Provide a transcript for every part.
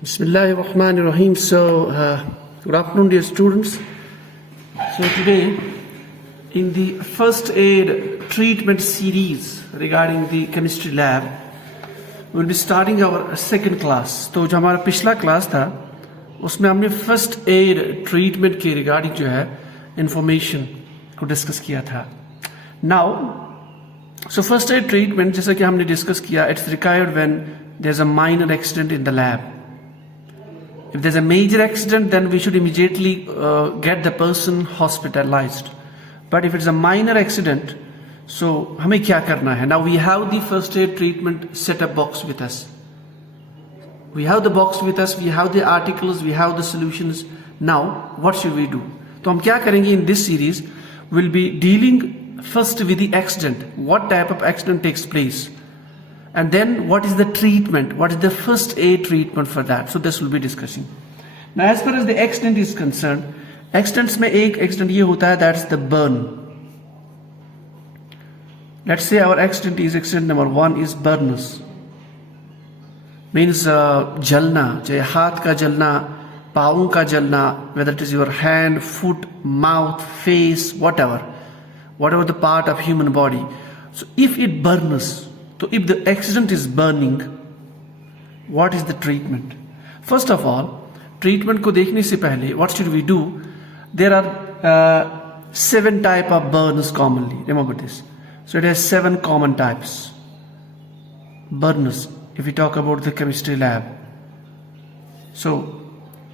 Bismillahirrahmanirrahim. Good afternoon, dear students. So, today, in the first aid treatment series regarding the chemistry lab, we'll be starting our second class. तो जो हमारा पिछला class था उसमें हमने first aid treatment के regarding जो है इंफॉर्मेशन को डिस्कस किया था. Now so first aid treatment जैसा कि हमने डिस्कस किया, it's required when there is a minor accident in the lab. If there's a major accident, then we should immediately get the person hospitalized. But if it's a minor accident, so हमें क्या करना है? Now we have the first aid treatment setup box with us. We have the box with us. We have the articles. We have the solutions. Now what should we do? तो हम क्या करेंगे in this series? We'll be dealing first with the accident. What type of accident takes place? And then what is the treatment? What is the first aid treatment for that? So this will be discussing. Now as far as the accident is concerned, accidents में एक accident ये होता है, that's the burn. Let's say our accident number 1 is burners. Means जलना, चाहे हाथ का जलना, पाँव का जलना, whether it is your hand, foot, mouth, face, whatever the part of human body. So if it burns, so if the accident is burning, what is the treatment? First of all, treatment को देखने से पहले what should we do? There are 7 type of burns commonly. Remember this. So it has 7 common types. Burners, if we talk about the chemistry lab. So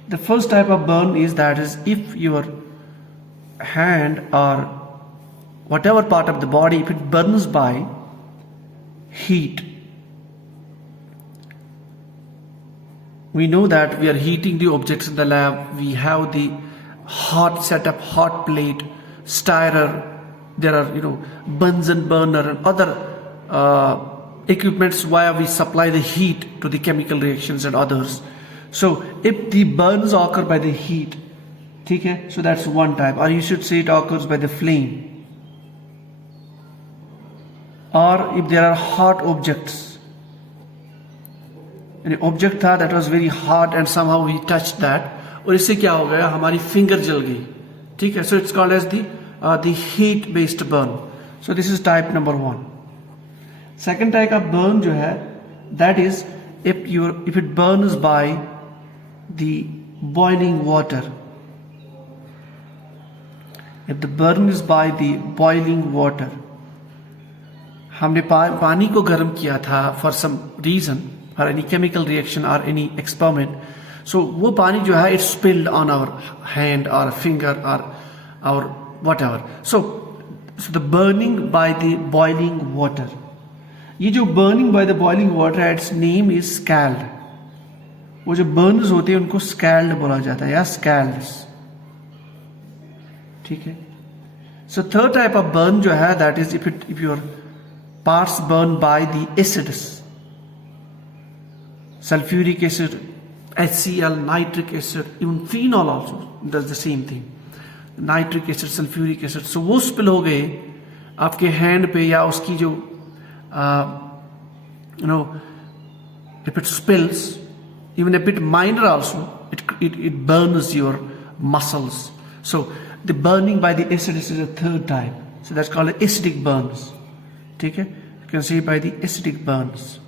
the first type of burn is that is if your hand or whatever part of the body, if it burns by heat. We know that we are heating the objects in the lab. We have the hot setup, hot plate, stirrer. There are Bunsen burner and other equipments where we supply the heat to the chemical reactions and others. So if the burns occur by the heat, okay, so that's one type. Or you should say it occurs by the flame. Or if there are hot objects, an object था that was very hot and somehow we touched that, और इससे क्या हो गया, हमारी finger जल गई, ठीक है. So it's called as the heat based burn. So this is type number 1. Second type of burn जो है, that is if it burns by the boiling water. If the burn is by the boiling water, हमने पानी को गर्म किया था for some reason, for any chemical reaction or any experiment. So वो पानी जो है it spilled on our hand or finger or our whatever. So the burning by the boiling water. ये जो burning by the boiling water, its name is scald. वो जो burns होते हैं उनको scald बोला जाता है या scalds, ठीक है. So third type of burn जो है, that is if your parts burned by the acids, sulfuric acid, HCl, nitric acid, even phenol also does the same thing. Nitric acid, sulfuric acid. So वो spill हो गए आपके hand पे, या उसकी जो if it spills even a bit minor also, it burns your muscles. So the burning by the acids is a third type. So that's called acidic burns. ठीक है, you can see by the acidic burns.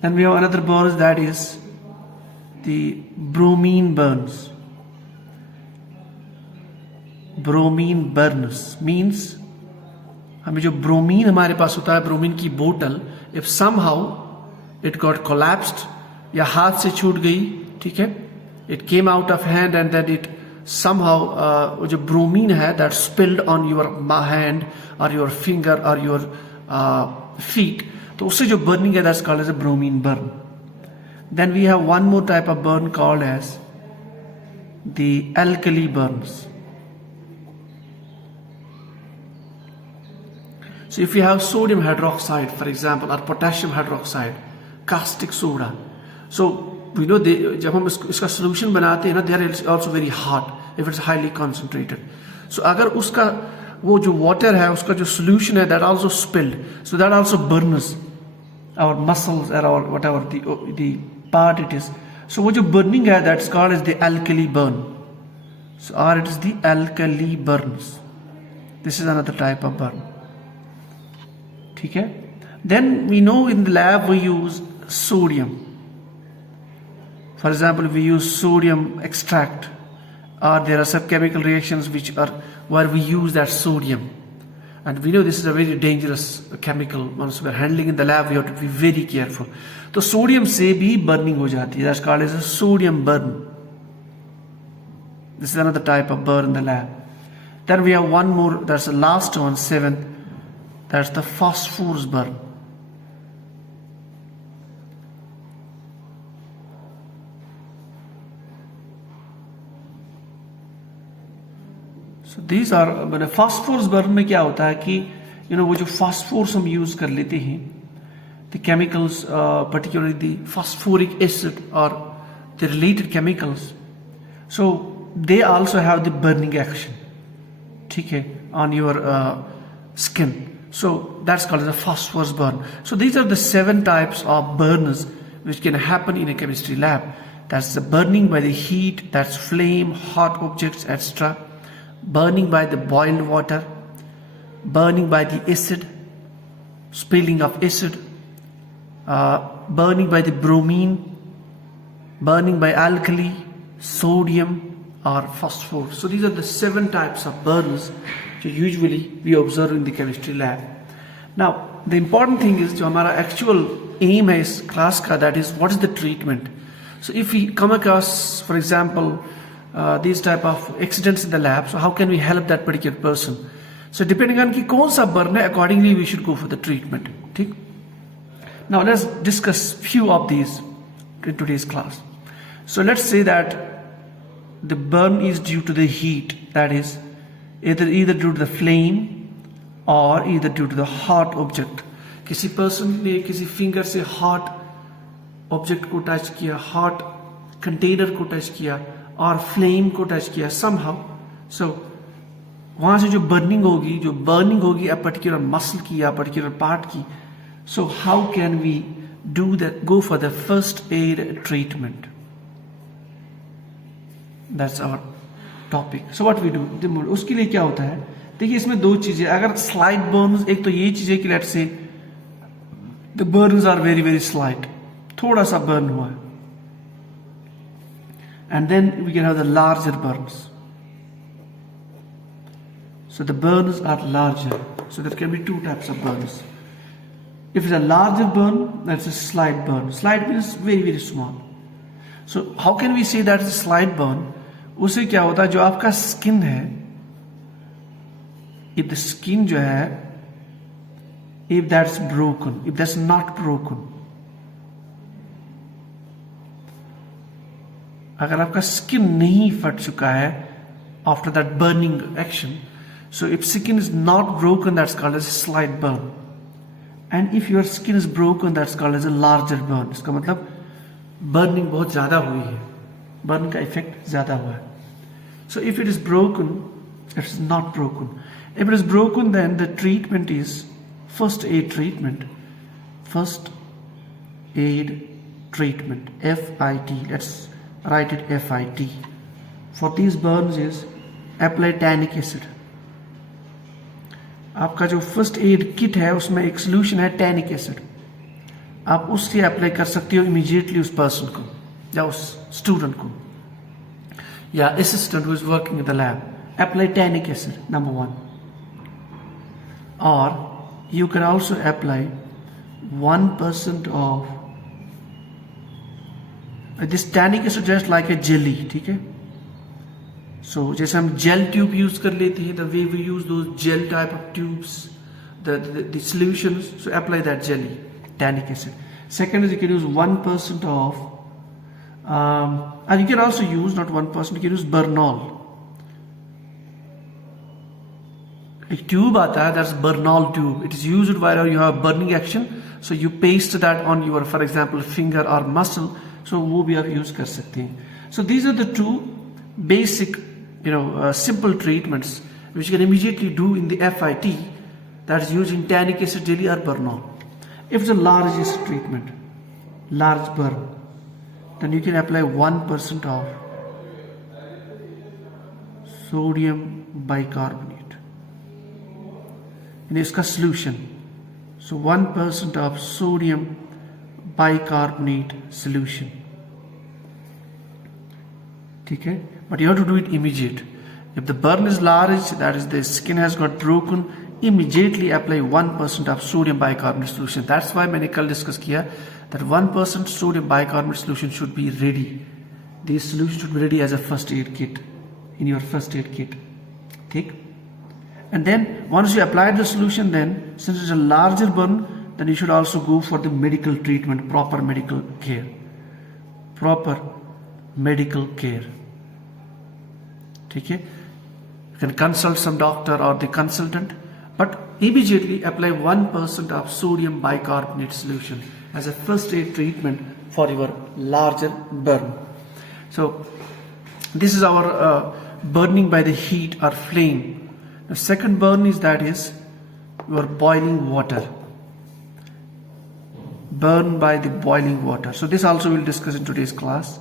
Then we have another burns, that is the bromine burns. Bromine burns means हमें जो bromine हमारे पास होता है, bromine की बोतल, if somehow it got collapsed या हाथ से छूट गई, ठीक है, it came out of hand and then it somehow जो ब्रोमीन है that spilled on your hand or your finger or your feet, तो उससे जो burning है, that's called as a bromine burn. Then we have one more type of burn called as the alkali burns. So if you have sodium hydroxide, for example, or potassium hydroxide, caustic soda, so we know जब हम इसका solution बनाते हैं ना, they are also very hot if it's highly concentrated. So अगर उसका वो जो water है, उसका जो solution है, that also spilled, so that also burns. our muscles or whatever the part it is. So वो जो burning है, that's called as the alkali burn. So or it is the alkali burns. This is another type of burn. ठीक है. Then we know in the lab we use sodium. For example, we use sodium extract, or there are some chemical reactions which are where we use that sodium. And we know this is a very dangerous chemical. Once we are handling in the lab, we have to be very careful. तो sodium से भी burning हो जाती है. That's called as a sodium burn. This is another type of burn in the lab. Then we have one more. That's the last one, 7th. That's the phosphorus burn. So these are मैंने phosphorus burn में क्या होता है कि वो जो phosphorus हम use कर लेते हैं, the chemicals, particularly the phosphoric acid or the related chemicals, so they also have the burning action, ठीक है, on your skin. So that's called as a phosphorus burn. So these are the 7 types of burns which can happen in a chemistry lab. That's the burning by the heat, that's flame, hot objects, etc. Burning by the boiled water, burning by the acid, spilling of acid, burning by the bromine, burning by alkali, sodium or phosphorus. So these are the 7 types of burns which usually we observe in the chemistry lab. Now the important thing is जो हमारा actual aim है इस class का, that is what is the treatment. So if we come across, for example, these type of accidents in the lab, so how can we help that particular person? So depending on कि कौन सा burn है, accordingly we should go for the treatment. ठीक? Now let's discuss few of these in today's class. So let's say that the burn is due to the heat, that is either due to the flame or either due to the hot object. किसी person ने किसी finger से hot object को touch किया, hot container को touch किया और flame को टच किया somehow, so वहां से जो burning होगी a particular muscle की या particular part की, so how can we do that, go for the first aid treatment? That's our topic. So what we do, उसके लिए क्या होता है, देखिए इसमें 2 चीजें, अगर slight burns, एक तो ये चीज है कि let's say the burns are very very slight, थोड़ा सा burn हुआ है, and then we can have the larger burns. So the burns are larger. So there can be 2 types of burns. If it's a larger burn, that's a slight burn. Slight means very very small. So how can we say that it's a slight burn? उससे क्या होता है, जो आपका skin है, if the skin जो है, if that's broken, if that's not broken, अगर आपका skin नहीं फट चुका है after that burning action, so if skin is not broken, that's called as a slight burn. And if your skin is broken, that's called as a larger burn. इसका मतलब burning बहुत ज़्यादा हुई है, burn का effect ज़्यादा हुआ है. So if it is broken, it is not broken. If it is broken, then the treatment is first aid treatment. First aid treatment, FIT. Let's write it FIT. For these burns is apply tannic acid. आपका जो first aid kit है उसमें एक solution है tannic acid, आप उससे apply कर सकते हो इमीडिएटली उस पर्सन को या उस स्टूडेंट को या assistant who is working in the lab. Apply tannic acid number 1, और you can also apply 1% of this tannic acid just like a jelly. ठीक है, सो जैसे हम जेल ट्यूब यूज कर लेते हैं, the way we use those gel type of tubes, the solutions, so apply that jelly tannic acid. Second is you can use 1% of and you can also use not 1%, you can use Bernol. एक tube आता है, that's Bernol tube. It is used while you have burning action, so you paste that on your, for example, finger or muscle, so वो भी आप use कर सकते हैं. So these are the 2 basic, simple treatments which you can immediately do in the FIT, that is using tannic acid jelly or Bernol. If it's a largest treatment, large burn, then you can apply 1% of sodium bicarbonate in इसका solution. So 1% of sodium bicarbonate solution. Okay, but you have to do it immediate. If the burn is large, that is the skin has got broken, immediately apply 1% of sodium bicarbonate solution. That's why मैंने कल discuss किया that 1% sodium bicarbonate solution should be ready. This solution should be ready as a first aid kit in your first aid kit. Okay? And then once you apply the solution, then since it's a larger burn, then you should also go for the medical treatment, proper medical care. Proper medical care. Okay? You can consult some doctor or the consultant, but immediately apply 1% of sodium bicarbonate solution as a first aid treatment for your larger burn. So this is our burning by the heat or flame. The second burn is your boiling water. Burn by the boiling water. So this also we'll discuss in today's class.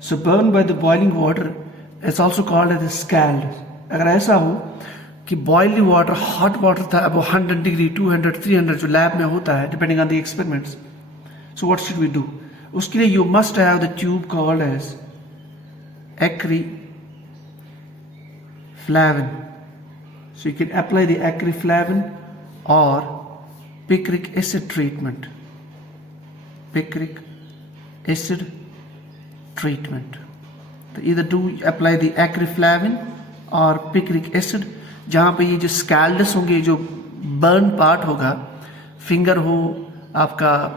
So burn by the boiling water is also called as scald. अगर ऐसा हो कि boiling water, hot water था अब 100 degree, 200, 300 जो lab में होता है depending on the experiments. So what should we do? उसके लिए you must have the tube called as acriflavin. So you can apply the acriflavin or picric acid treatment. Picric acid treatment. तो either do apply the acriflavin और picric acid, जहाँ पे ये जो scaldus होंगे, जो burn part होगा, finger हो आपका,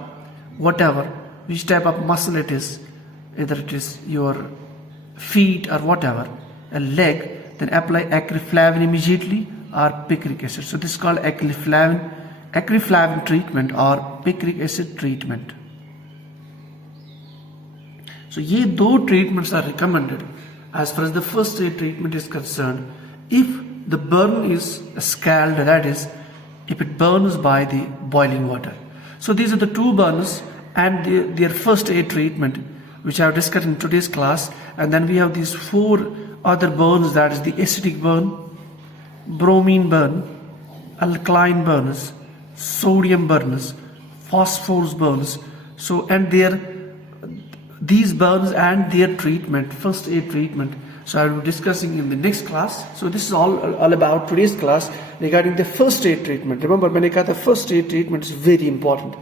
whatever, which type of muscle it is, either it is your feet or whatever, a leg, then apply acriflavin immediately or picric acid. So this is called acriflavin treatment or picric acid treatment. So ये दो treatments are recommended as far as the first aid treatment is concerned if the burn is a scald, that is if it burns by the boiling water. So these are the two burns and their first aid treatment which I have discussed in today's class, and then we have these four other burns, that is the acidic burn, bromine burn, alkaline burns, sodium burns, phosphorus burns. So and these burns and their treatment, first aid treatment, so I will be discussing in the next class. So this is all about today's class regarding the first aid treatment. Remember, मैंने कहा था first aid treatment is very important.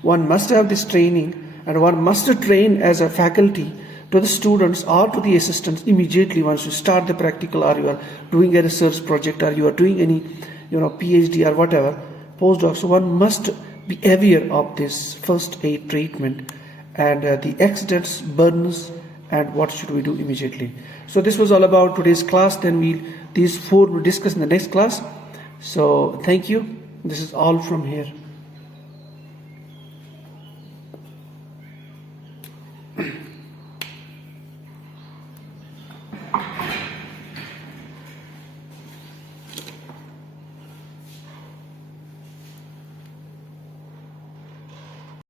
One must have this training and one must train as a faculty to the students or to the assistants immediately once you start the practical or you are doing a research project or you are doing any PhD or whatever, postdoc. So one must be aware of this first aid treatment and the accidents, burns, and what should we do immediately. So this was all about today's class. Then these four we'll discuss in the next class. So thank you. This is all from here.